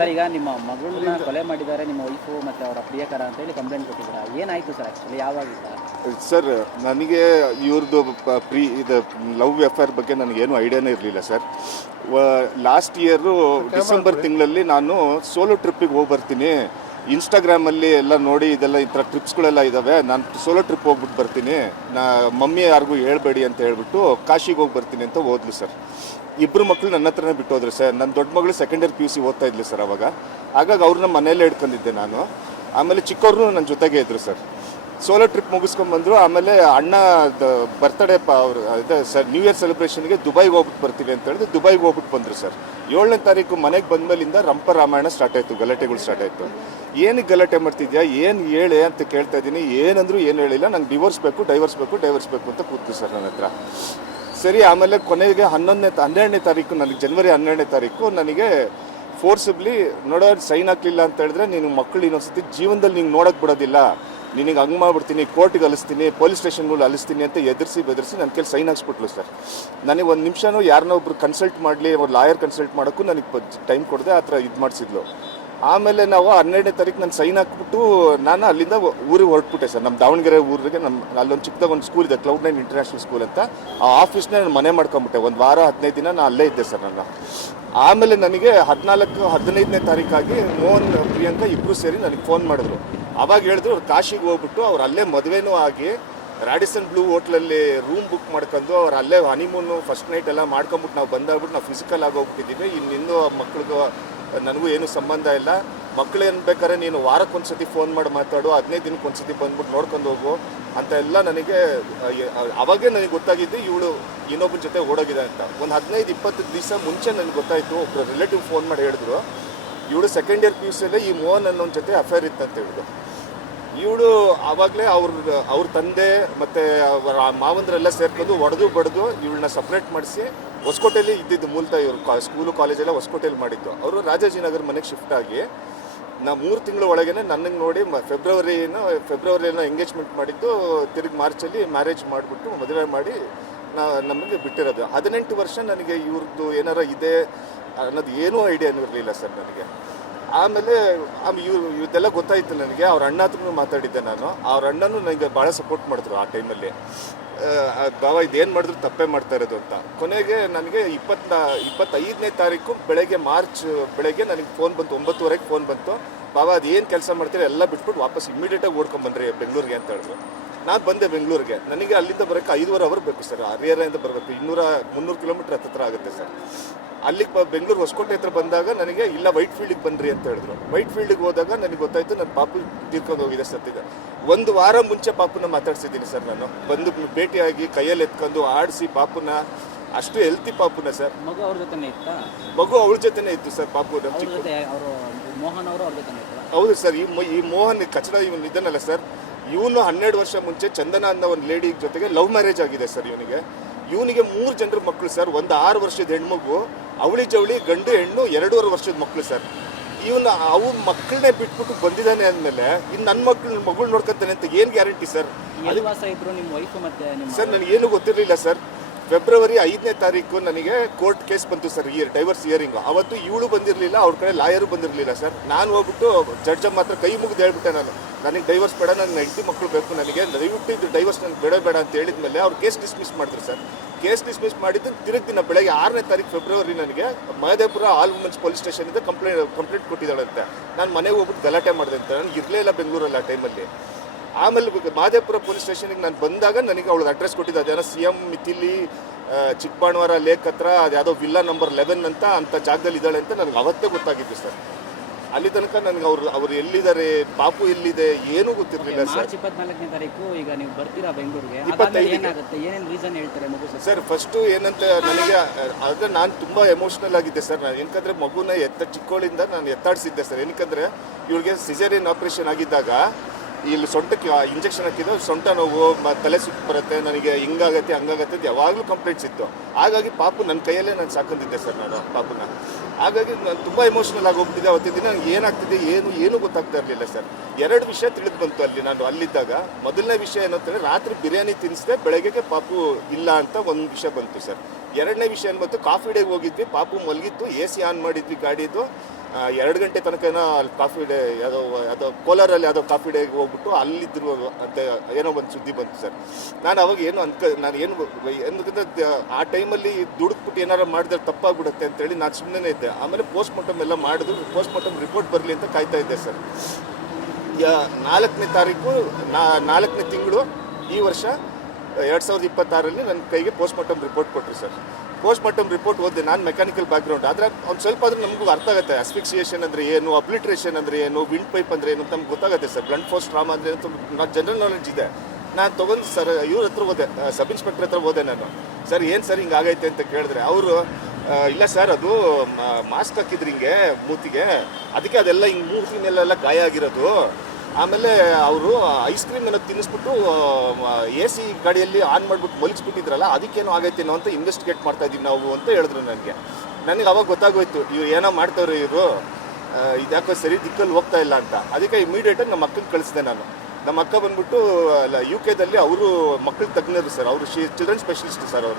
Sir ಈಗ ನಿಮ್ಮ ಮಗಳನ್ನ ಕೊಲೆ ಮಾಡಿದ್ದಾರೆ ನಿಮ್ಮ ವೈಫು ಮತ್ತು ಅವರ ಪ್ರಿಯಕರ ಅಂತ ಹೇಳಿ ಕಂಪ್ಲೇಂಟ್ ಕೊಟ್ಟಿದ್ದಾರೆ. ಏನಾಯಿತು ಸರ್ ಆ್ಯಕ್ಚುಲಿ ಯಾವಾಗಿಲ್ಲ? ಸರ್ ನನಗೆ ಇವ್ರದ್ದು ಇದು ಲವ್ ಅಫೇರ್ ಬಗ್ಗೆ ನನಗೇನು ಐಡಿಯಾನೇ ಇರಲಿಲ್ಲ ಸರ್. ಲಾಸ್ಟ್ ಇಯರು ಡಿಸೆಂಬರ್ ತಿಂಗಳಲ್ಲಿ ನಾನು ಸೋಲೋ ಟ್ರಿಪ್ಪಿಗೆ ಹೋಗಿ ಬರ್ತೀನಿ, ಇನ್ಸ್ಟಾಗ್ರಾಮಲ್ಲಿ ಎಲ್ಲ ನೋಡಿ ಇದೆಲ್ಲ ಈ ಥರ ಟ್ರಿಪ್ಸ್ಗಳೆಲ್ಲ ಇದ್ದಾವೆ, ನಾನು ಸೋಲೋ ಟ್ರಿಪ್ ಹೋಗ್ಬಿಟ್ಟು ಬರ್ತೀನಿ, ಮಮ್ಮಿ ಯಾರಿಗೂ ಹೇಳ್ಬೇಡಿ ಅಂತ ಹೇಳ್ಬಿಟ್ಟು ಕಾಶಿಗೆ ಹೋಗಿ ಬರ್ತೀನಿ ಅಂತ ಹೋದ್ಲು ಸರ್. ಇಬ್ಬರು ಮಕ್ಕಳು ನನ್ನ ಹತ್ರನೇ ಬಿಟ್ಟು ಹೋದ್ರು ಸರ್. ನನ್ನ ದೊಡ್ಡ ಮಗಳು ಸೆಕೆಂಡ್ ಇಯರ್ PUC ಓದ್ತಾ ಇದ್ಲು ಸರ್ ಅವಾಗ. ಹಾಗಾಗಿ ಅವ್ರನ್ನ ಮನೆಯಲ್ಲೇ ಹಿಡ್ಕೊಂಡಿದ್ದೆ ನಾನು. ಆಮೇಲೆ ಚಿಕ್ಕವ್ರು ನನ್ನ ಜೊತೆಗೆ ಇದ್ರು ಸರ್. Solo trip ಮುಗಿಸ್ಕೊಂಡ್ಬಂದರು. ಆಮೇಲೆ ಅಣ್ಣ ಬರ್ತ್ಡೇ ಅವರು ಇದೆ ಸರ್, ನ್ಯೂ ಇಯರ್ ಸೆಲೆಬ್ರೇಷನ್ಗೆ ದುಬೈಗೆ ಹೋಗ್ಬಿಟ್ಟು ಬರ್ತೀವಿ ಅಂತ ಹೇಳಿದ್ರೆ ದುಬೈಗೆ ಹೋಗ್ಬಿಟ್ಟು ಬಂದರು ಸರ್. 7ನೇ ತಾರೀಕು ಮನೆಗೆ ಬಂದಮೇಲಿಂದ ರಂಪ ರಾಮಾಯಣ ಸ್ಟಾರ್ಟ್ ಆಯಿತು, ಗಲಾಟೆಗಳು ಸ್ಟಾರ್ಟ್ ಆಯಿತು. ಏನಕ್ಕೆ ಗಲಾಟೆ ಮಾಡ್ತಿದ್ಯಾ, ಏನು ಹೇಳೆ ಅಂತ ಕೇಳ್ತಾ ಇದ್ದೀನಿ. ಏನಂದ್ರು ಏನು ಹೇಳಿಲ್ಲ. ನಂಗೆ ಡೈವರ್ಸ್ ಬೇಕು ಅಂತ ಕೂತು ಸರ್ ನನ್ನ ಹತ್ರ. ಸರಿ, ಆಮೇಲೆ ಕೊನೆಗೆ 12ನೇ ತಾರೀಕು ನನಗೆ ಜನವರಿ 12ನೇ ತಾರೀಕು ನನಗೆ ಫೋರ್ಸಿಬ್ಲಿ ನೋಡೋ ಸೈನ್ ಹಾಕಲಿಲ್ಲ ಅಂತ ಹೇಳಿದ್ರೆ ನೀನು ಮಕ್ಕಳು ಇನ್ನೊಂದ್ಸತಿ ಜೀವನದಲ್ಲಿ ನಿಂಗೆ ನೋಡೋಕೆ ಬಿಡೋದಿಲ್ಲ, ನಿನಗೆ ಹಂಗೆ ಮಾಡ್ಬಿಡ್ತೀನಿ, ಕೋರ್ಟಿಗೆ ಅಲಿಸ್ತೀನಿ, ಪೊಲೀಸ್ ಸ್ಟೇಷನ್ಗಳು ಅಲಿಸ್ತೀನಿ ಅಂತ ಬೆದರಿಸಿ ನನ್ನ ಕೈಲಿ ಸೈನ್ ಹಾಕ್ಸ್ಬಿಟ್ಲು ಸರ್. ನನಗೆ ಒಂದು ನಿಮಿಷನೂ ಯಾರನ್ನೋ ಒಬ್ರು ಕನ್ಸಲ್ಟ್ ಮಾಡಲಿ, ಅವ್ರು ಲಾಯರ್ ಕನ್ಸಲ್ಟ್ ಮಾಡೋಕ್ಕೂ ನನಗೆ ಟೈಮ್ ಕೊಡದೆ ಆ ಥರ ಇದು ಮಾಡಿಸಿದ್ಲು. ಆಮೇಲೆ ನಾವು 12ನೇ ತಾರೀಕು ನಾನು ಸೈನ್ ಹಾಕ್ಬಿಟ್ಟು ನಾನು ಅಲ್ಲಿಂದ ಊರಿಗೆ ಹೊರಟ್ಬಿಟ್ಟೆ ಸರ್. ನಮ್ಮ ದಾವಣಗೆರೆ ಊರಿಗೆ ಅಲ್ಲೊಂದು ಚಿಕ್ಕದಾಗ ಒಂದು ಸ್ಕೂಲ್ ಇದೆ, Cloud9 ಇಂಟರ್ನ್ಯಾಷನಲ್ ಸ್ಕೂಲ್ ಅಂತ. ಆ ಆಫೀಸ್ನೇ ನಾನು ಮನೆ ಮಾಡ್ಕೊಂಬಿಟ್ಟೆ. ಒಂದು ವಾರ 15 ದಿನ ನಾನು ಅಲ್ಲೇ ಇದ್ದೆ ಸರ್ ನಾನು. ಆಮೇಲೆ ನನಗೆ 15ನೇ ತಾರೀಕಾಗಿ ಮೋಹನ್ ಪ್ರಿಯಾಂಕಾ ಇಬ್ಬರು ಸೇರಿ ನನಗೆ ಫೋನ್ ಮಾಡಿದ್ರು. ಅವಾಗ ಹೇಳಿದ್ರು ಅವ್ರು ಕಾಶಿಗೆ ಹೋಗ್ಬಿಟ್ಟು ಅವ್ರು ಅಲ್ಲೇ ಮದುವೆನೂ ಆಗಿ ರಾಡಿಸನ್ ಬ್ಲೂ ಹೋಟ್ಲಲ್ಲಿ ರೂಮ್ ಬುಕ್ ಮಾಡ್ಕೊಂಡು ಅವ್ರು ಅಲ್ಲೇ ಹನಿಮೂನು ಫಸ್ಟ್ ನೈಟ್ ಎಲ್ಲ ಮಾಡ್ಕೊಂಬಿಟ್ಟು ನಾವು ಬಂದಾಗ್ಬಿಟ್ಟು ನಾವು ಫಿಸಿಕಲ್ ಆಗಿ ಹೋಗ್ಬಿಟ್ಟಿದ್ದೀವಿ. ಇನ್ನೂ ಮಕ್ಳಿಗೂ ನನಗೂ ಏನು ಸಂಬಂಧ ಇಲ್ಲ. ಮಕ್ಳು ಏನು ಬೇಕಾದ್ರೆ ನೀನು ವಾರಕ್ಕೊಂದ್ಸತಿ ಫೋನ್ ಮಾಡಿ ಮಾತಾಡು, 15 ದಿನಕ್ಕೆ ಒಂದ್ಸತಿ ಬಂದ್ಬಿಟ್ಟು ನೋಡ್ಕೊಂಡು ಹೋಗು ಅಂತ ಎಲ್ಲ ನನಗೆ ಅವಾಗೇ ನನಗೆ ಗೊತ್ತಾಗಿದ್ದು ಇವಳು ಇನ್ನೊಬ್ಬನ ಜೊತೆ ಓಡೋಗಿದೆ ಅಂತ. ಒಂದು 15-20 ದಿವಸ ಮುಂಚೆ ನನಗೆ ಗೊತ್ತಾಯಿತು. ಒಬ್ಬರು ರಿಲೇಟಿವ್ ಫೋನ್ ಮಾಡಿ ಹೇಳಿದ್ರು ಇವಳು ಸೆಕೆಂಡ್ ಇಯರ್ PUCಯಲ್ಲೇ ಈ ಮೋಹನ್ ಅನ್ನೋನ ಜೊತೆ ಅಫೇರ್ ಇತ್ತಂತ ಹೇಳಿದ್ರು. ಇವಳು ಆವಾಗಲೇ ಅವ್ರ ತಂದೆ ಮತ್ತು ಅವರ ಮಾವಂದ್ರೆಲ್ಲ ಸೇರ್ಕೊಂಡು ಹೊಡೆದು ಬಡ್ದು ಇವಳನ್ನ ಸಪ್ರೇಟ್ ಮಾಡಿಸಿ ಹೊಸಕೋಟೆಯಲ್ಲಿ ಇದ್ದಿದ್ದು. ಮೂಲತಃ ಇವರು ಸ್ಕೂಲು ಕಾಲೇಜೆಲ್ಲ ಹೊಸಕೋಟೆಯಲ್ಲಿ ಮಾಡಿದ್ದು. ಅವರು ರಾಜಾಜಿನಗರ ಮನೆಗೆ ಶಿಫ್ಟ್ ಆಗಿ ನಾ 3 ತಿಂಗಳ ಒಳಗೇ ನನಗೆ ನೋಡಿ ಫೆಬ್ರವರಿಯನ್ನು ಎಂಗೇಜ್ಮೆಂಟ್ ಮಾಡಿದ್ದು. ತಿರುಗಿ ಮಾರ್ಚಲ್ಲಿ ಮ್ಯಾರೇಜ್ ಮಾಡಿಬಿಟ್ಟು ಮದುವೆ ಮಾಡಿ ನಮಗೆ ಬಿಟ್ಟಿರೋದು. 18 ವರ್ಷ ನನಗೆ ಇವ್ರದ್ದು ಏನಾರ ಇದೆ ಅನ್ನೋದು ಏನೂ ಐಡಿಯಾನೂ ಇರಲಿಲ್ಲ ಸರ್ ನನಗೆ. ಆಮೇಲೆ ಇವತ್ತೆಲ್ಲ ಗೊತ್ತಾಯಿತು ನನಗೆ. ಅವ್ರ ಅಣ್ಣ ಹತ್ರನೂ ಮಾತಾಡಿದ್ದೆ ನಾನು. ಅವ್ರ ಅಣ್ಣನೂ ನನಗೆ ಭಾಳ ಸಪೋರ್ಟ್ ಮಾಡಿದ್ರು ಆ ಟೈಮಲ್ಲಿ. ಬಾವ ಇದೇನು ಮಾಡಿದ್ರು ತಪ್ಪೇ ಮಾಡ್ತಾ ಇರೋದು ಅಂತ. ಕೊನೆಗೆ ನನಗೆ 25ನೇ ತಾರೀಕು ಮಾರ್ಚ್ ಬೆಳಗ್ಗೆ ನನಗೆ ಫೋನ್ ಬಂತು. 9:30ಗೆ ಫೋನ್ ಬಂತು. ಬಾವ ಅದೇನು ಕೆಲಸ ಮಾಡ್ತೀರಿ ಎಲ್ಲ ಬಿಟ್ಬಿಟ್ಟು ವಾಪಸ್ ಇಮಿಡಿಯೇಟಾಗಿ ಓಡ್ಕೊಂಬನ್ರಿ ಬೆಂಗಳೂರಿಗೆ ಅಂತ ಹೇಳಿದ್ರು. ನಾನು ಬಂದೆ ಬೆಂಗಳೂರಿಗೆ. ನನಗೆ ಅಲ್ಲಿಂದ ಬರೋಕ್ಕೆ 5.5 ಅವರ್ ಬೇಕು ಸರ್. ಹರಿಹರದಿಂದ ಬರಬೇಕು. 200-300 ಕಿಲೋಮೀಟ್ರ್ ಹತ್ರ ಆಗುತ್ತೆ ಸರ್. ಅಲ್ಲಿಗೆ ಬೆಂಗಳೂರು ಹೊಸಕೋಟೆ ಹತ್ರ ಬಂದಾಗ ನನಗೆ ಇಲ್ಲ ವೈಟ್ ಫೀಲ್ಡಿಗೆ ಬನ್ನಿರಿ ಅಂತ ಹೇಳಿದ್ರು. ವೈಟ್ ಫೀಲ್ಡಿಗೆ ಹೋದಾಗ ನನಗೆ ಗೊತ್ತಾಯಿತು ನನ್ನ ಪಾಪು ತೀರ್ಕೊಂಡು ಹೋಗಿದೆ ಸತ್ತಿದೆ. 1 ವಾರ ಮುಂಚೆ ಪಾಪುನ ಮಾತಾಡ್ಸಿದ್ದೀನಿ ಸರ್ ನಾನು. ಬಂದು ಭೇಟಿಯಾಗಿ ಕೈಯಲ್ಲಿ ಎತ್ಕೊಂಡು ಆಡಿಸಿ ಪಾಪುನ, ಅಷ್ಟು ಹೆಲ್ತಿ ಪಾಪುನ ಸರ್. ಮಗು ಅವ್ರ ಜೊತೆನೇ ಇತ್ತಾ? ಮಗು ಅವಳ ಜೊತೆನೇ ಇತ್ತು ಸರ್. ಪಾಪು ಮೋಹನ್ ಅವರು ಅವ್ರ ಜೊತೆ ಇತ್ತು? ಹೌದು ಸರ್. ಈ ಮೋಹನ್ ಕಚಡ ಇವನು ಇದನ್ನಲ್ಲ ಸರ್. ಇವನು 12 ವರ್ಷ ಮುಂಚೆ ಚಂದನ ಅನ್ನೋ ಒಂದು ಲೇಡಿ ಜೊತೆಗೆ ಲವ್ ಮ್ಯಾರೇಜ್ ಆಗಿದೆ ಸರ್. ಇವನಿಗೆ 3 ಜನರ ಮಕ್ಕಳು ಸರ್. ಒಂದು 6 ವರ್ಷದ ಹೆಣ್ಮಗು, ಅವಳಿ ಜವಳಿ ಗಂಡು ಹೆಣ್ಣು 2.5 ವರ್ಷದ ಮಕ್ಕಳು ಸರ್. ಅವ್ರ ಮಕ್ಕಳನ್ನೇ ಬಿಟ್ಬಿಟ್ಟು ಬಂದಿದ್ದಾನೆ ಅಂದಮೇಲೆ ಇನ್ನು ನನ್ನ ಮಗಳು ನೋಡ್ಕೊತಾನೆ ಅಂತ ಏನು ಗ್ಯಾರಂಟಿ ಸರ್? ಸರ್ ನನಗೇನು ಗೊತ್ತಿರಲಿಲ್ಲ ಸರ್. ಫೆಬ್ರವರಿ 5ನೇ ತಾರೀಕು ನನಗೆ ಕೋರ್ಟ್ ಕೇಸ್ ಬಂತು ಸರ್, ಡೈವರ್ಸ್ ಹಿಯರಿಂಗು. ಅವತ್ತು ಇವಳು ಬಂದಿರಲಿಲ್ಲ, ಅವ್ರ ಕಡೆ ಲಾಯರು ಬಂದಿರಲಿಲ್ಲ ಸರ್. ನಾನು ಹೋಗ್ಬಿಟ್ಟು ಜಡ್ಜ ಮಾತ್ರ ಕೈ ಮುಗಿದು ಹೇಳ್ಬಿಟ್ಟೆ ನನಗೆ ಡೈವರ್ಸ್ ಬೇಡ, ನನ್ನ ಹೆಂಡತಿ ಮಕ್ಕಳು ಬೇಕು, ನನಗೆ ದಯವಿಟ್ಟು ಇದು ಡೈವರ್ಸ್ ನನಗೆ ಬೇಡ ಅಂತ ಹೇಳಿದ್ಮೇಲೆ ಅವ್ರು ಕೇಸ್ ಡಿಸ್ಮಿಸ್ ಮಾಡಿದ್ರು ಸರ್. ಕೇಸ್ ಡಿಸ್ಮಿಸ್ ಮಾಡಿದ್ದು ತಿರುಗಿ ದಿನ ಬೆಳಗ್ಗೆ 6ನೇ ತಾರೀಕು ಫೆಬ್ರವರಿ ನನಗೆ ಮಹದೇವಪುರ ಆಲ್ ವುಮೆನ್ಸ್ ಪೊಲೀಸ್ ಸ್ಟೇಷನಿಂದ ಕಂಪ್ಲೇಂಟ್ ಕೊಟ್ಟಿದ್ದಾಳಂತೆ. ನಾನು ಮನೆಗೆ ಹೋಗ್ಬಿಟ್ಟು ಗಲಾಟೆ ಮಾಡಿದೆ ಅಂತ. ನನಗೆ ಇರಲೇ ಇಲ್ಲ ಬೆಂಗಳೂರಲ್ಲಿ ಆ ಟೈಮಲ್ಲಿ. ಆಮೇಲೆ ಮಹದೇವಪುರ ಪೊಲೀಸ್ ಸ್ಟೇಷನಿಗೆ ನಾನು ಬಂದಾಗ ನನಗೆ ಅವಳು ಅಡ್ರೆಸ್ ಕೊಟ್ಟಿದ್ದು. ಅದೇನೋ CM ಮಿಥಿಲಿ ಚಿಕ್ಕಬಾಣವರ ಲೇಕ್ ಹತ್ರ ಅದು ಯಾವುದೋ ವಿಲ್ಲಾ ನಂಬರ್ 11 ಅಂತ ಜಾಗದಲ್ಲಿ ಇದ್ದಾಳೆ ಅಂತ ನನಗೆ ಅವತ್ತೇ ಗೊತ್ತಾಗಿತ್ತು ಸರ್. ಅಲ್ಲಿ ತನಕ ನನಗೆ ಅವ್ರು ಎಲ್ಲಿದ್ದಾರೆ, ಪಾಪು ಎಲ್ಲಿದೆ ಏನೂ ಗೊತ್ತಿರಲಿಲ್ಲ ಸರ್. 24ನೇ ತಾರೀಕು ಈಗ ನೀವು ಬರ್ತೀರಾ ಬೆಂಗಳೂರಿಗೆ? 25ಗೆ ಏನೇನು ರೀಸನ್ ಹೇಳ್ತಾರೆ ಮಗು ಸರ್? ಫಸ್ಟು ಏನಂತ ನನಗೆ ಆದರೆ ನಾನು ತುಂಬ ಎಮೋಷ್ನಲ್ ಆಗಿದ್ದೆ ಸರ್. ನಾನು ಏನಕ್ಕಂದರೆ ಮಗುನ ಚಿಕ್ಕವಳಿಂದ ನಾನು ಎತ್ತಾಡಿಸಿದ್ದೆ ಸರ್. ಏನಕ್ಕಂದರೆ ಇವಳಿಗೆ ಸಿಸೇರಿಯನ್ ಆಪ್ರೇಷನ್ ಆಗಿದ್ದಾಗ ಇಲ್ಲಿ ಸೊಂಟಕ್ಕೆ ಇಂಜೆಕ್ಷನ್ ಹಾಕಿದ್ದು ಸೊಂಟ ನೋವು, ತಲೆ ಸುತ್ತು ಬರುತ್ತೆ, ನನಗೆ ಹಿಂಗಾಗತ್ತೆ ಹಂಗಾಗತ್ತೆ ಅಂತ ಯಾವಾಗಲೂ ಕಂಪ್ಲೇಂಟ್ಸ್ ಇತ್ತು. ಹಾಗಾಗಿ ಪಾಪು ನನ್ನ ಕೈಯಲ್ಲೇ ನಾನು ಸಾಕೊಂಡಿದ್ದೆ ಸರ್ ನಾನು ಪಾಪುನ. ಹಾಗಾಗಿ ನಾನು ತುಂಬ ಎಮೋಷ್ನಲ್ ಆಗಿ ಹೋಗ್ತಿದ್ದೆ. ಅವತ್ತಿನ ದಿನ ನನಗೆ ಏನಾಗ್ತಿದೆ ಏನೂ ಗೊತ್ತಾಗ್ತಾ ಇರಲಿಲ್ಲ ಸರ್. 2 ವಿಷಯ ತಿಳಿದು ಬಂತು ನಾನು ಅಲ್ಲಿದ್ದಾಗ. ಮೊದಲನೇ ವಿಷಯ ಏನಂತಂದರೆ ರಾತ್ರಿ ಬಿರಿಯಾನಿ ತಿನ್ನಿಸಿದೆ, ಬೆಳಗ್ಗೆಗೆ ಪಾಪು ಇಲ್ಲ ಅಂತ ಒಂದು ವಿಷಯ ಬಂತು ಸರ್. 2ನೇ ವಿಷಯ ಏನು ಬಂತು, ಕಾಫಿ ಡೇಗೆ ಹೋಗಿದ್ವಿ, ಪಾಪು ಮಲಗಿತ್ತು, AC ಆನ್ ಮಾಡಿದ್ವಿ ಗಾಡಿದು. 2 ಗಂಟೆ ತನಕ ಏನೋ ಅಲ್ಲಿ ಕಾಫಿ ಡೇ ಯಾವುದೋ ಕೋಲಾರಲ್ಲಿ ಯಾವುದೋ ಕಾಫಿ ಡೇಗೆ ಹೋಗ್ಬಿಟ್ಟು ಅಲ್ಲಿದ್ದರು ಅಂತ ಏನೋ ಒಂದು ಸುದ್ದಿ ಬಂತು ಸರ್. ನಾನು ಅವಾಗ ಏನು ನಾನು ಏನಂದ್ರೆ ಆ ಟೈಮಲ್ಲಿ ದುಡುಕ್ಬಿಟ್ಟು ಏನಾರು ಮಾಡಿದ್ರೆ ತಪ್ಪಾಗ್ಬಿಡುತ್ತೆ ಅಂತೇಳಿ ನಾನು ಸುಮ್ಮನೆ ಇದ್ದೆ. ಆಮೇಲೆ ಪೋಸ್ಟ್ ಮಾರ್ಟಮ್ ಎಲ್ಲ ಮಾಡಿದ್ರು, ಪೋಸ್ಟ್ ಮಾರ್ಟಮ್ ರಿಪೋರ್ಟ್ ಬರಲಿ ಅಂತ ಕಾಯ್ತಾ ಇದ್ದೆ ಸರ್. 4ನೇ ತಾರೀಕು 4ನೇ ತಿಂಗಳು ಈ ವರ್ಷ 2026ರಲ್ಲಿ ನನ್ನ ಕೈಗೆ ಪೋಸ್ಟ್ ಮಾರ್ಟಮ್ ರಿಪೋರ್ಟ್ ಕೊಟ್ಟರು ಸರ್. ಪೋಸ್ಟ್ ಮಾರ್ಟಮ್ ರಿಪೋರ್ಟ್ ಓದಿದೆ. ನಾನು ಮೆಕ್ಯಾನಿಕಲ್ ಬ್ಯಾಕ್ಗ್ರೌಂಡ್, ಆದರೆ ಅವ್ನು ಸ್ವಲ್ಪ ಆದರೂ ನಮಗೂ ಅರ್ಥ ಆಗುತ್ತೆ. ಅಸ್ಫಿಕ್ಸಿಯೇಷನ್ ಅಂದರೆ ಏನು, ಅಬ್ಲಿಟ್ರೇಷನ್ ಅಂದರೆ ಏನು, ವಿಂಡ್ ಪೈಪ್ ಅಂದರೆ ಏನು ಅಂತ ನಮ್ಗೆ ಗೊತ್ತಾಗುತ್ತೆ ಸರ್. ಬ್ಲಂಟ್ ಫೋರ್ಸ್ ಟ್ರಾಮಾ ಅಂದರೆ ಅಂತ ಜನರಲ್ ನಾಲೆಡ್ಜ್ ಇದೆ. ನಾನು ತೊಗೊಂಡು ಸರ್ ಇವ್ರ ಹತ್ರ ಹೋದೆ, ಸಬ್ ಇನ್ಸ್ಪೆಕ್ಟರ್ ಹತ್ರ ಹೋದೆ ನಾನು. ಸರ್ ಏನು ಸರ್ ಹಿಂಗಾಗೈತೆ ಅಂತ ಕೇಳಿದ್ರೆ ಅವರು ಇಲ್ಲ ಸರ್ ಅದು ಮಾಸ್ಕ್ ಹಾಕಿದ್ರು ಹಿಂಗೆ ಮೂತಿಗೆ, ಅದಕ್ಕೆ ಅದೆಲ್ಲ ಹಿಂಗೆ ಮೂತಿ ಮೇಲೆಲ್ಲ ಗಾಯ ಆಗಿರೋದು. ಆಮೇಲೆ ಅವರು ಐಸ್ ಕ್ರೀಮ್ ಏನೋ ತಿನ್ನಿಸ್ಬಿಟ್ಟು AC ಗಾಡಿಯಲ್ಲಿ ಆನ್ ಮಾಡಿಬಿಟ್ಟು ಮಲಗಿಸ್ಬಿಟ್ಟಿದ್ರಲ್ಲ, ಅದಕ್ಕೇನೋ ಆಗೈತೇನೋ ಅಂತ ಇನ್ವೆಸ್ಟಿಗೇಟ್ ಮಾಡ್ತಾ ಇದ್ದೀವಿ ನಾವು ಅಂತ ಹೇಳಿದ್ರು ನನಗೆ. ನನಗೆ ಅವಾಗ ಗೊತ್ತಾಗೋಯ್ತು ಇವ್ರು ಏನೋ ಮಾಡ್ತಾವ್ರೆ ಇವರು, ಇದ್ಯಾಕೋ ಸರಿ ದಿಕ್ಕಲ್ಲಿ ಹೋಗ್ತಾ ಇಲ್ಲ ಅಂತ. ಅದಕ್ಕೆ ಇಮಿಡಿಯೇಟಾಗಿ ನಮ್ಮ ಅಕ್ಕನ ಕಳಿಸಿದೆ ನಾನು. ನಮ್ಮ ಅಕ್ಕ ಬಂದ್ಬಿಟ್ಟು UK ಅವರು ಮಕ್ಕಳು ತಜ್ಞರು ಸರ್, ಅವರು ಚಿಲ್ಡ್ರನ್ ಸ್ಪೆಷಲಿಸ್ಟ್ ಸರ್.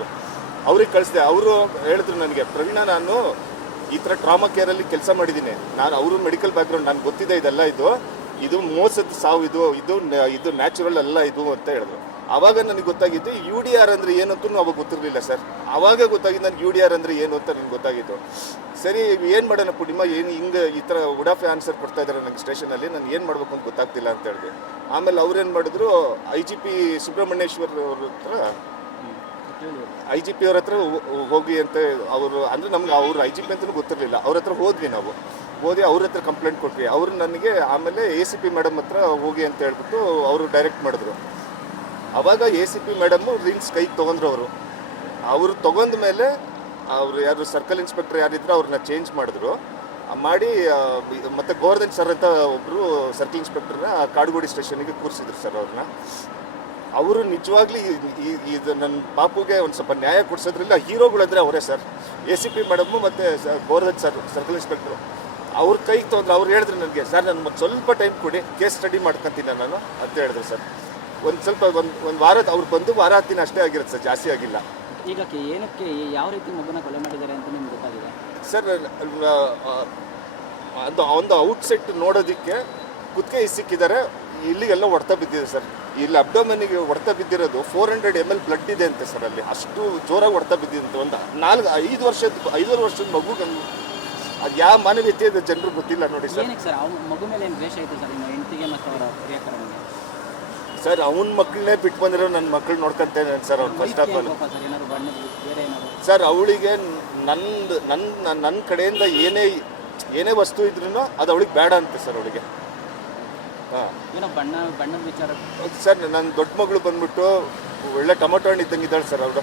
ಅವ್ರಿಗೆ ಕಳಿಸಿದೆ. ಅವರು ಹೇಳಿದ್ರು ನನಗೆ, ಪ್ರವೀಣ ನಾನು ಈ ಥರ ಟ್ರಾಮಾ ಕೇರಲ್ಲಿ ಕೆಲಸ ಮಾಡಿದ್ದೀನಿ, ನಾನು ಅವರು ಮೆಡಿಕಲ್ ಬ್ಯಾಕ್ಗ್ರೌಂಡ್, ನನಗೆ ಗೊತ್ತಿದೆ ಇದೆಲ್ಲ, ಇದು ಮೋಸದ ಸಾವು, ಇದು ನ್ಯಾಚುರಲ್ ಅಲ್ಲ ಇದು ಅಂತ ಹೇಳಿದ್ರು. ಆವಾಗ ನನಗೆ ಗೊತ್ತಾಗಿದ್ದು UDR ಅಂದರೆ ಏನು ಅಂತೂ ಅವಾಗ ಗೊತ್ತಿರಲಿಲ್ಲ ಸರ್. ಆವಾಗ ಗೊತ್ತಾಗಿದ್ದು ನನಗೆ UDR ಅಂದರೆ ಏನು ಅಂತ ನನಗೆ ಗೊತ್ತಾಗಿದ್ದು. ಸರಿ ಏನು ಮಾಡೋಣ ಪೂರ್ಣಿಮ, ಏನು ಹಿಂಗೆ ಈ ಥರ ಉಡಾಫೆ ಆನ್ಸರ್ ಕೊಡ್ತಾ ಇದ್ದಾರೆ ನನಗೆ ಸ್ಟೇಷನಲ್ಲಿ, ನಾನು ಏನು ಮಾಡಬೇಕು ಅಂತ ಗೊತ್ತಾಗ್ತಿಲ್ಲ ಅಂತ ಹೇಳಿದೆ. ಆಮೇಲೆ ಅವ್ರೇನು ಮಾಡಿದ್ರು, IGP ಸುಬ್ರಹ್ಮಣ್ಯೇಶ್ವರ್ ಅವ್ರ ಹತ್ರ IGP ಅವ್ರ ಹತ್ರ ಹೋಗಿ ಅಂತ ಅವರು, ಅಂದರೆ ನಮ್ಗೆ ಅವರು IGP ಅಂತಲೂ ಗೊತ್ತಿರಲಿಲ್ಲ. ಅವ್ರ ಹತ್ರ ಹೋದ್ವಿ ನಾವು. ಅವ್ರ ಹತ್ರ ಕಂಪ್ಲೇಂಟ್ ಕೊಟ್ವಿ. ಅವರು ನನಗೆ ಆಮೇಲೆ ACP ಮೇಡಮ್ ಹತ್ರ ಹೋಗಿ ಅಂತ ಹೇಳ್ಬಿಟ್ಟು ಅವರು ಡೈರೆಕ್ಟ್ ಮಾಡಿದ್ರು. ಆವಾಗ ACP ಮೇಡಮ್ಮು ರಿಂಗ್ಸ್ ಕೈಗೆ ತೊಗೊಂಡ್ರು. ಅವರು ತೊಗೊಂಡ ಮೇಲೆ ಅವರು ಯಾರು ಸರ್ಕಲ್ ಇನ್ಸ್ಪೆಕ್ಟರ್ ಯಾರಿದ್ರು ಅವ್ರನ್ನ ಚೇಂಜ್ ಮಾಡಿದ್ರು. ಮಾಡಿ ಮತ್ತು ಗೋವರ್ಧನ್ ಸರ್ ಅಂತ ಒಬ್ಬರು ಸರ್ಕಲ್ ಇನ್ಸ್ಪೆಕ್ಟರ್ನ ಕಾಡುಗೋಡಿ ಸ್ಟೇಷನ್ಗೆ ಕೂರಿಸಿದ್ರು ಸರ್. ಅವ್ರನ್ನ ಅವರು ನಿಜವಾಗ್ಲೂ ಇದು ನನ್ನ ಪಾಪುಗೆ ಒಂದು ಸ್ವಲ್ಪ ನ್ಯಾಯ ಕೊಡಿಸೋದ್ರಿಂದ ಹೀರೋಗಳಂದರೆ ಅವರೇ ಸರ್. ACP ಮೇಡಮ್ಮು ಮತ್ತು ಗೋವರ್ಧನ್ ಸರ್ ಸರ್ಕಲ್ ಇನ್ಸ್ಪೆಕ್ಟ್ರು ಅವ್ರ ಕೈಗೆ ತೊಗೊಂಡ್ರು. ಅವ್ರು ಹೇಳಿದ್ರು ನನಗೆ, ಸರ್ ನಾನು ಮತ್ತೆ ಸ್ವಲ್ಪ ಟೈಮ್ ಕೊಡಿ, ಕೇಸ್ ಸ್ಟಡಿ ಮಾಡ್ಕೊತೀನಿ ನಾನು ಅಂತ ಹೇಳಿದ್ರು ಸರ್. ಒಂದು ವಾರ ಅವ್ರು ಬಂದು ವಾರ 10 ದಿನ ಅಷ್ಟೇ ಆಗಿರುತ್ತೆ ಸರ್, ಜಾಸ್ತಿ ಆಗಿಲ್ಲ. ಈಗ ಏನಕ್ಕೆ ಯಾವ ರೀತಿ ಮಗುನ ಕೊಲೆ ಮಾಡಿದ್ದಾರೆ ಅಂತ ನಿಮ್ಗೆ ಗೊತ್ತಾಗಿದೆ ಸರ್? ಒಂದು ಔಟ್ಸೆಟ್ ನೋಡೋದಕ್ಕೆ ಕುತ್ತಿಗೆ ಇಸಿಕ್ಕಿದ್ದಾರೆ, ಇಲ್ಲಿಗೆಲ್ಲ ಹೊಡ್ತಾ ಬಿದ್ದಿದೆ ಸರ್. ಇಲ್ಲಿ ಅಬ್ಡೋಮೆನಿಗೆ ಹೊಡ್ತಾ ಬಿದ್ದಿರೋದು 400 ml ಬ್ಲಡ್ ಇದೆ ಅಂತೆ ಸರ್. ಅಲ್ಲಿ ಅಷ್ಟು ಜೋರಾಗಿ ಹೊಡ್ತಾ ಬಿದ್ದಿದೆ. ಒಂದು 5 ವರ್ಷದ ಮಗುಗೆ ಅದು ಯಾವ ಮಾನವೀಯತೆ ಇದೆ ಜನರು ಗೊತ್ತಿಲ್ಲ ನೋಡಿ ಸರ್. ಏನಕ್ಕೆ ಸರ್ ಮಗು ಮೇಲೆ ಏನು ದ್ವೇಷ ಐತೆ ಸರ್ ನಿಮ್ಮ ಹೆಂಡತಿಗೆ ಮತ್ತು ಅವರ ಪ್ರಿಯಕರನಿಗೆ? ಸರ್ ಅವನ ಮಕ್ಕಳನ್ನೇ ಬಿಟ್ಟು ಬಂದಿರೋ ನನ್ನ ಮಕ್ಕಳು ನೋಡ್ಕೊಂತೇನೆ ಸರ್. ಅವ್ನು ಫಸ್ಟ್ ಆಫ್ ಆಲ್ ಸರ್ ಅವಳಿಗೆ ನನ್ನ ಕಡೆಯಿಂದ ಏನೇ ವಸ್ತು ಇದ್ರೂ ಅದು ಅವಳಿಗೆ ಬೇಡ ಅಂತೆ ಸರ್. ಅವಳಿಗೆ ಏನೋ ಬಣ್ಣದ ವಿಚಾರ ಸರ್. ನನ್ನ ದೊಡ್ಡ ಮಗಳು ಬಂದ್ಬಿಟ್ಟು ಒಳ್ಳೆ ಟೊಮೊಟೊ ಹಣ್ಣು ಇದ್ದಂಗೆ ಇದ್ದಾಳೆ ಸರ್. ಅವರು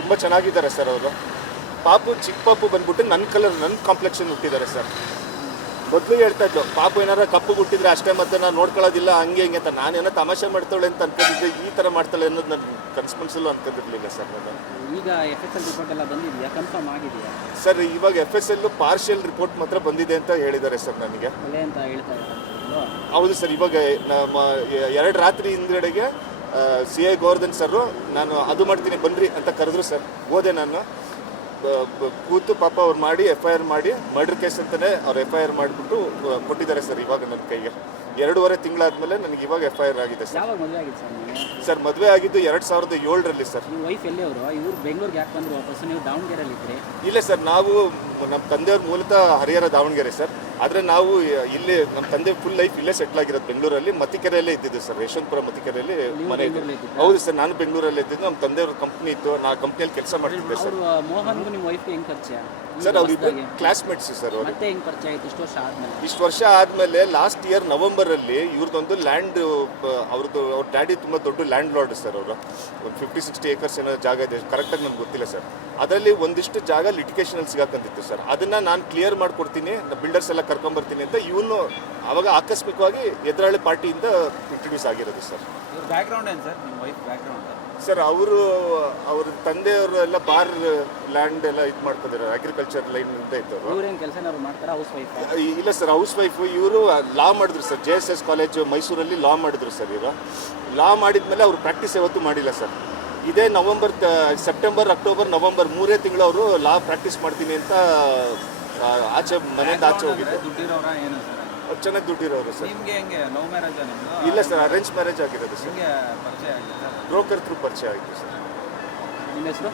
ತುಂಬ ಚೆನ್ನಾಗಿದ್ದಾರೆ ಸರ್. ಅವರು ಚಿಕ್ಕ ಪಾಪು ಬಂದ್ಬಿಟ್ಟು ನನ್ನ ಕಲರ್, ನನ್ನ ಕಾಂಪ್ಲೆಕ್ಷನ್ ಹುಟ್ಟಿದ್ದಾರೆ ಸರ್. ಮೊದಲು ಹೇಳ್ತಾ ಇದ್ದು ಪಾಪು ಏನಾರ ಕಪ್ಪು ಹುಟ್ಟಿದ್ರೆ ಅಷ್ಟೇ, ಮತ್ತೆ ನಾನು ನೋಡ್ಕೊಳ್ಳೋದಿಲ್ಲ ಹಂಗೆ ಹಿಂಗೆ ಅಂತ. ನಾನೇನೋ ತಮಾಷೆ ಮಾಡ್ತಾಳೆ ಅಂತ ಅನ್ಕೊಂಡಿದ್ದೆ, ಈ ಥರ ಮಾಡ್ತಾಳೆ ಅನ್ನೋದು ನನ್ನ ಕನ್ಸ್ಪನ್ಸಲ್ಲೂ ಅನ್ಕೊಂಡಿರ್ಲಿಲ್ಲ ಸರ್ ನಾನು. ಈಗ FSL ರಿಪೋರ್ಟ್ ಎಲ್ಲ ಬಂದಿದೆಯಾ, ಕನ್ಫರ್ಮ್ ಆಗಿದೆಯಾ ಸರ್? ಇವಾಗ FSL ಪಾರ್ಷಿಯಲ್ ರಿಪೋರ್ಟ್ ಮಾತ್ರ ಬಂದಿದೆ ಅಂತ ಹೇಳಿದ್ದಾರೆ ಸರ್ ನನಗೆ. ಅಂತ ಹೇಳ್ತಾ ಇದ್ದಾರೆ. ಹೌದು ಸರ್. ಇವಾಗ ನಮ್ಮ 2 ರಾತ್ರಿ ಹಿಂದ್ಗಡೆಗೆ CI ಗೋವರ್ಧನ್ ಸರ್ ನಾನು ಅದು ಮಾಡ್ತೀನಿ ಬನ್ನಿರಿ ಅಂತ ಕರೆದ್ರು ಸರ್. ಹೋದೆ ನಾನು, ಕೂತು ಪಾಪ ಅವ್ರು ಮಾಡಿ FIR ಮಾಡಿ ಮರ್ಡರ್ ಕೇಸ್ ಅಂತಲೇ ಅವ್ರು FIR ಮಾಡಿಬಿಟ್ಟು ಕೊಟ್ಟಿದ್ದಾರೆ ಸರ್. ಇವಾಗ ನನ್ನ ಕೈಗೆ 2.5 ತಿಂಗಳಾದ್ಮೇಲೆ ನನಗೆ ಇವಾಗ FIR ಆಗಿದೆ ಸರ್. ಯಾವಾಗ ಮದುವೆ ಆಗಿತ್ತು ಸರ್ ನೀವು? ಸರ್ ಮದುವೆ ಆಗಿದ್ದು 2007ರಲ್ಲಿ ಸರ್. ನಿಮ್ಮ ವೈಫ್ ಎಲ್ಲಿ ಅವರು? ಇವ್ರು ಬೆಂಗಳೂರಿಗೆ ಯಾಕೆ ಬಂದರು ವಾಪಸ್? ನೀವು ದಾವಣಗೆರೆಯಲ್ಲಿ ಇದ್ರಿ? ಇಲ್ಲ ಸರ್, ನಾವು ನಮ್ಮ ತಂದೆಯವ್ರ ಮೂಲತಃ ಹರಿಹರ ದಾವಣಗೆರೆ ಸರ್. ಆದರೆ ನಾವು ಇಲ್ಲಿ ನಮ್ಮ ತಂದೆ ಫುಲ್ ಲೈಫ್ ಇಲ್ಲೇ ಸೆಟ್ಲ್ ಆಗಿರೋದು ಬೆಂಗಳೂರಲ್ಲಿ, ಮತ್ತಿಕೆರೆಯಲ್ಲೇ ಇದ್ದಿದ್ದು ಸರ್. ಯಶವಂತಪುರ ಮತ್ತಿಕೆರೆಯಲ್ಲಿ ಮನೆ ಇದೆ. ಹೌದು ಸರ್, ನಾನು ಬೆಂಗಳೂರಲ್ಲಿ ಇದ್ದಿದ್ದು. ನಮ್ಮ ತಂದೆಯವ್ರ ಕಂಪ್ನಿ ಇತ್ತು, ನಾನು ಕಂಪ್ನಿಯಲ್ಲಿ ಕೆಲಸ ಮಾಡ್ತಿದ್ದೆ ಸರ್. ಮೋಹನ್ಗೂ ನಿಮ್ಮ ವೈಫ್ಗೆ ಹೆಂಗೆ ಪರಿಚಯ ಸರ್? ಅವ್ರಿಬ್ಬರು classmates sir. ಅವರು ಮತ್ತೆ ಹೆಂಗೆ ಪರಿಚಯ ಆಯಿತು ಇಷ್ಟು ವರ್ಷ ಆದಮೇಲೆ ಲಾಸ್ಟ್ ಇಯರ್ ನವೆಂಬರಲ್ಲಿ ಇವ್ರದ್ದೊಂದು ಲ್ಯಾಂಡ್, ಅವ್ರದ್ದು ಅವ್ರ ಡ್ಯಾಡಿ ತುಂಬ ದೊಡ್ಡ ಲ್ಯಾಂಡ್ ಲಾರ್ಡ್ ಸರ್. ಅವರು ಒಂದು 50-60 ಏಕರ್ಸ್ ಏನೋ ಜಾಗ ಇದೆ, ಕರೆಕ್ಟಾಗಿ ನನಗೆ ಗೊತ್ತಿಲ್ಲ ಸರ್. ಅದರಲ್ಲಿ ಒಂದಿಷ್ಟು ಜಾಗ ಲಿಟಿಗೇಷನಲ್ಲಿ ಸಿಗಾಕಂತಿತ್ತು ಸರ್. ಅದನ್ನು ನಾನು ಕ್ಲಿಯರ್ ಮಾಡಿಕೊಡ್ತೀನಿ, ಬಿಲ್ಡರ್ಸ್ ಎಲ್ಲ ಕರ್ಕೊಂಬರ್ತೀನಿ ಅಂತ ಇವನು ಆವಾಗ ಆಕಸ್ಮಿಕವಾಗಿ ಎದುರಾಳಿ ಪಾರ್ಟಿಯಿಂದ ಇಂಟ್ರೊಡ್ಯೂಸ್ ಆಗಿರೋದು ಸರ್. ಬ್ಯಾಕ್ಗ್ರೌಂಡ್ ಏನು ಸರ್ ನಿಮ್ಮ ವೈಫ್ ಬ್ಯಾಕ್ಗ್ರೌಂಡ್? ಸರ್ ಅವ್ರ ತಂದೆಯವರು ಎಲ್ಲ ಬಾರ್ ಲ್ಯಾಂಡ್ ಎಲ್ಲ ಇದು ಮಾಡ್ಕೊಂಡಿದ್ದಾರೆ, ಅಗ್ರಿಕಲ್ಚರ್ ಲೈನ್ ಅಂತ ಇತ್ತು. ಇವ್ರೇನು ಕೆಲಸ ಮಾಡ್ತಾರೆ? House wife? ಇಲ್ಲ ಸರ್, ಹೌಸ್ ವೈಫ್. ಇವರು ಲಾ ಮಾಡಿದ್ರು ಸರ್. JSS ಕಾಲೇಜು ಮೈಸೂರಲ್ಲಿ ಲಾ ಮಾಡಿದ್ರು ಸರ್. ಇವರು ಲಾ ಮಾಡಿದ್ಮೇಲೆ ಅವರು ಪ್ರಾಕ್ಟೀಸ್ ಯಾವತ್ತೂ ಮಾಡಿಲ್ಲ ಸರ್. ಇದೇ ಸೆಪ್ಟೆಂಬರ್, ಅಕ್ಟೋಬರ್, ನವಂಬರ್ 3 ತಿಂಗಳು ಅವರು ಲಾ ಪ್ರಾಕ್ಟೀಸ್ ಮಾಡ್ತೀನಿ ಅಂತ ಆಚೆ ಮನೆಯಿಂದ ಆಚೆ ಹೋಗಿದ್ದು. ದುಡ್ಡಿರೋರ ಏನು ಸರ್? ಅವ್ರು ಚೆನ್ನಾಗಿ ದುಡ್ಡಿರೋರು ಸರ್. ನಿಮ್ಗೆ ಹೆಂಗೆ ಲವ್ ಮ್ಯಾರೇಜ್ ನಿಮ್ದು? ಇಲ್ಲ ಸರ್, ಅರೇಂಜ್ ಮ್ಯಾರೇಜ್ ಆಗಿರೋದು ಸರ್. ಹೆಂಗೆ ಪರಿಚಯ ಆಗಿದೆ ಸರ್? ಬ್ರೋಕರ್ ಥ್ರೂ ಪರಿಚಯ ಆಯಿತು ಸರ್. ನಿಮ್ಮ ಹೆಸರು?